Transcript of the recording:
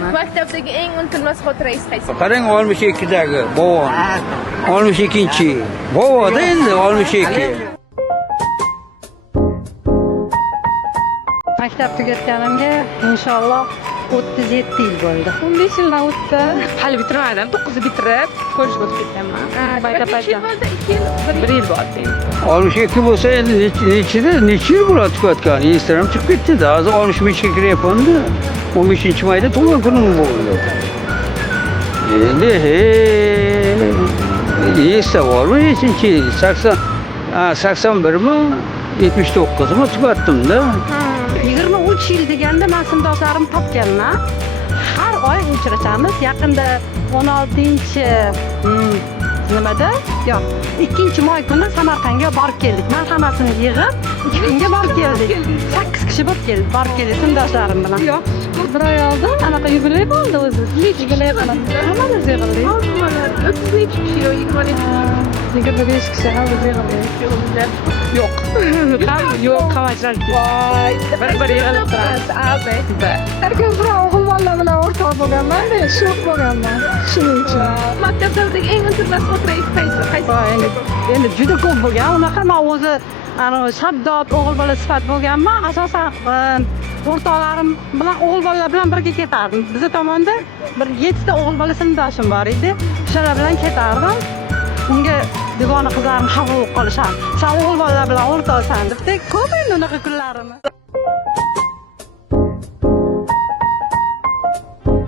bilaman. Maktabdagi eng unutilmas xotirangiz qaysi? Qarang 62dagi bovon. 62-chi. Bovoda endi 62. Maktab tugatganimga inshaalloh 37 yil bo'ldi. 15 yildan o'tdi. Hali bitirmadim. 9 bitirib, kollejga o'tib ketganman. Necha yil bo'ldi? 2 yil, 1 yil bo'ldi. 62 bo'lsa endi necha yil bo'ladi tugatgan? Instagram chiqib ketdi-da. Hozir 65 ga kiryapman-da. 15-mayda tug'ilgan kunim bo'ldi. Endi savolmi nechinchi yil? 81mi? 79mi tugatdim-da. 23 yil deganda men sinfdoshlarim topganman. Har oy uchrashamiz. Yaqinda 16-chi nimada? Yo'q, 2-may kuni Samarqandga borib keldik. Men hammasini yig'ib 2 kunga borib keldik. 8 kishi borib keldik sinfdoshlarim bilan. Yo'q, bir oy oldin anaqa yubiley bo'ldi o'zi. Yubiley qilib. Hammamiz yig'ildik. 32 kishi yo'q, 25 kishi hammamiz yig'ildik. Yo'q. Yo'q, qamachlar. Voy, Bir yig'ilib turamiz. Abi. Erkak bilan o'g'il bola bilan o'rtoq bo'lganman-da, shok bo'lganman. Shuning uchun. Maktabdagi eng unutilmas xotirangiz qaysi? Endi juda ko'p bo'lgan. Unaqa men o'zi shaddod o'g'il bola sifat bo'lganman. Asosan o'rtoqlarim bilan o'g'il bolalar bilan birga ketardim. Bizga tomonda bir 7 ta o'g'il bola sinfdoshim bor edi. O'shalar bilan ketardim. Unga devona qizlarim xafa bo'lib qolishardi. Sen o'g'il bolalar bilan o'rtoqsan deb. Ko'p endi unaqa kunlarimiz.